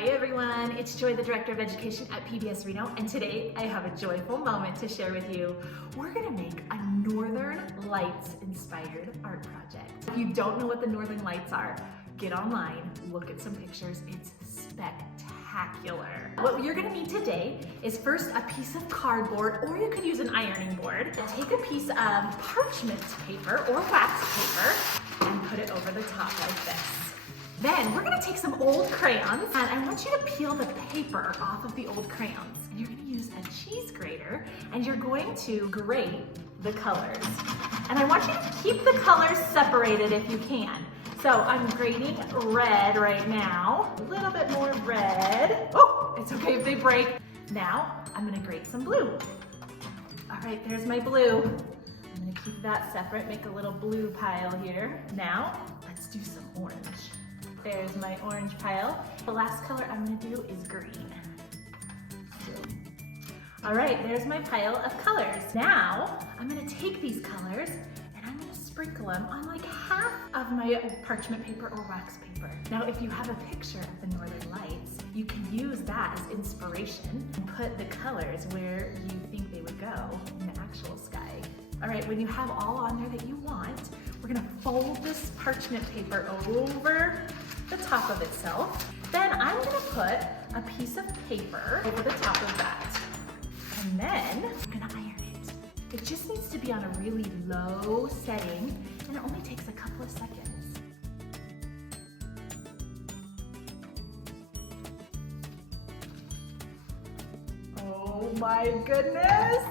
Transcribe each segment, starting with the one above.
Hi everyone, it's Joy, the Director of Education at PBS Reno, and today I have a joyful moment to share with you. We're gonna make a Northern Lights inspired art project. If you don't know what the Northern Lights are, get online, look at some pictures, it's spectacular. What you're gonna need today is first a piece of cardboard, or you could use an ironing board. Take a piece of parchment paper or wax paper and put it over the top like this. Then we're gonna take some old crayons, and I want you to peel the paper off of the old crayons. And you're gonna use a cheese grater, and you're going to grate the colors. And I want you to keep the colors separated if you can. So I'm grating red right now, a little bit more red. Oh, it's okay if they break. Now I'm gonna grate some blue. All right, there's my blue. I'm gonna keep that separate, make a little blue pile here. Now, let's do some orange. There's my orange pile. The last color I'm gonna do is green. All right, there's my pile of colors. Now, I'm gonna take these colors and I'm gonna sprinkle them on like half of my parchment paper or wax paper. Now, if you have a picture of the Northern Lights, you can use that as inspiration and put the colors where you think they would go in the actual sky. All right, when you have all on there that you want, we're gonna fold this parchment paper over the top of itself. Then I'm gonna put a piece of paper over the top of that. And then I'm gonna iron it. It just needs to be on a really low setting, and it only takes a couple of seconds. Oh my goodness!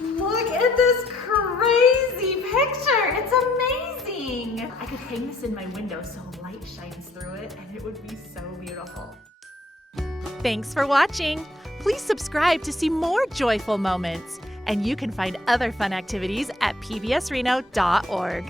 Look at this crazy picture! It's amazing! I could hang this in my window so light shines through it, and it would be so beautiful. Thanks for watching. Please subscribe to see more joyful moments. And you can find other fun activities at pbsreno.org.